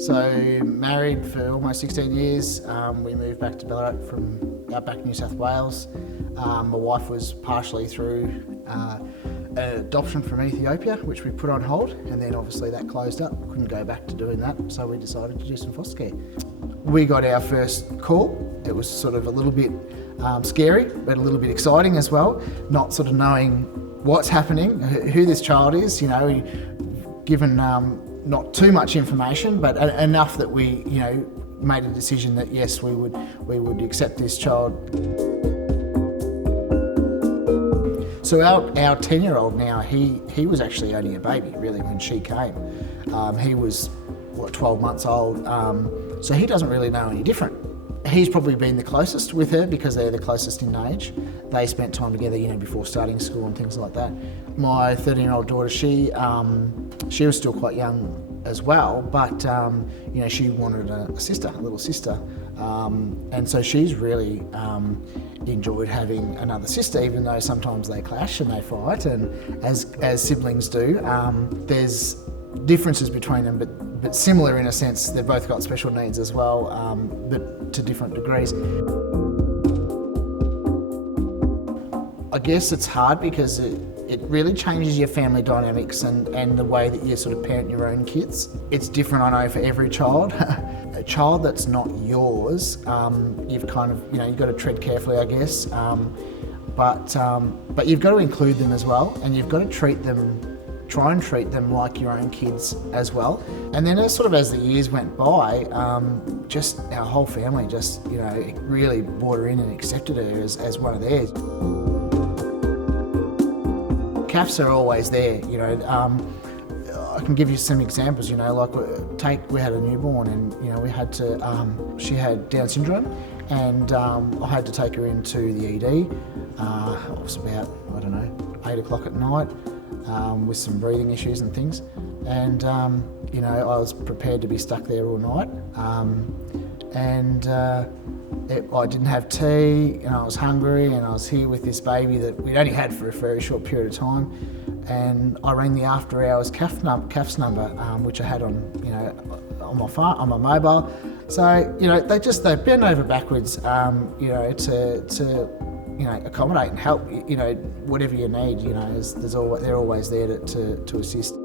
So married for almost 16 years. We moved back to Ballarat from outback New South Wales. My wife was partially through an adoption from Ethiopia, which we put on hold, and then obviously that closed up. Couldn't go back to doing that, so we decided to do some foster care. We got our first call. It was sort of a little bit scary, but a little bit exciting as well, not sort of knowing what's happening, who this child is, given not too much information, but enough that we, made a decision that yes, we would accept this child. So our 10-year-old now, he was actually only a baby really when she came. He was 12 months old, so he doesn't really know any different. He's probably been the closest with her because they're the closest in age. They spent time together, before starting school and things like that. My 13-year-old daughter, she was still quite young as well, but she wanted a little sister, and so she's really enjoyed having another sister, even though sometimes they clash and they fight, and as siblings do. There's differences between them, but similar in a sense. They've both got special needs as well, but to different degrees. I guess it's hard because it really changes your family dynamics and the way that you sort of parent your own kids. It's different, I know, for every child. A child that's not yours, you've kind of, you've got to tread carefully, I guess. But you've got to include them as well, and you've got to try and treat them like your own kids as well. And then as the years went by, just our whole family just, really brought her in and accepted her as one of theirs. CAFs are always there, I can give you some examples, we had a newborn and, we had to, she had Down syndrome, and I had to take her into the ED. It was about, 8 o'clock at night, with some breathing issues and things. And, I was prepared to be stuck there all night. I didn't have tea, and I was hungry, and I was here with this baby that we'd only had for a very short period of time. And I rang the after hours CAF's number, which I had on my phone, on my mobile. So they bend over backwards, to accommodate and help. Whatever you need, they're always there to assist.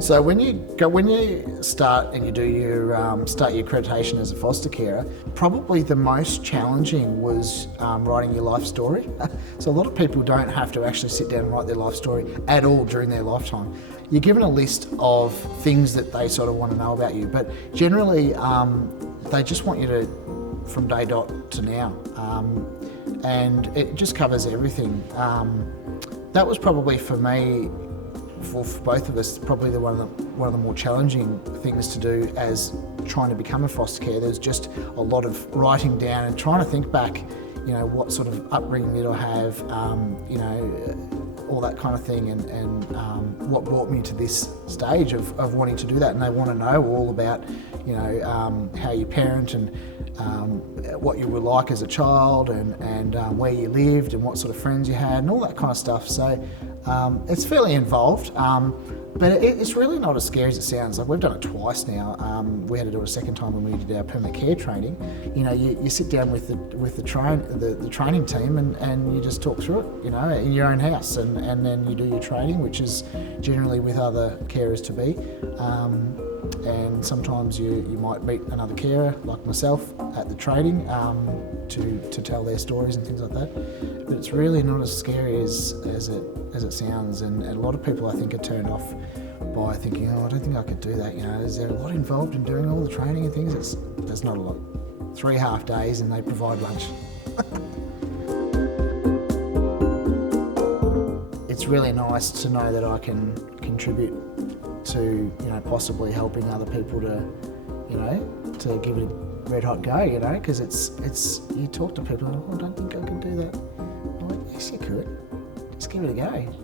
So when you start and you do your start your accreditation as a foster carer, probably the most challenging was writing your life story. So a lot of people don't have to actually sit down and write their life story at all during their lifetime. You're given a list of things that they sort of want to know about you, but generally they just want you to, from day dot to now, and it just covers everything. That was probably for me, for both of us, probably one of the more challenging things to do as trying to become a foster care. There's just a lot of writing down and trying to think back, what sort of upbringing did I have, all that kind of thing, and what brought me to this stage of wanting to do that. And they want to know all about, how you parent and what you were like as a child, and where you lived and what sort of friends you had and all that kind of stuff. So it's fairly involved, but it's really not as scary as it sounds. Like, we've done it twice now. We had to do it a second time when we did our permanent care training. You sit down with the training team and you just talk through it, in your own house, and then you do your training, which is generally with other carers to be. And sometimes you might meet another carer like myself at the training to tell their stories and things like that. But it's really not as scary as it sounds, and a lot of people, I think, are turned off by thinking, I don't think I could do that. Is there a lot involved in doing all the training and things? There's not a lot. 3 half days and they provide lunch. It's really nice to know that I can contribute to, possibly helping other people to give it a red hot go, because it's you talk to people and I don't think I can do that. I'm like, yes, you could. Just give it a go.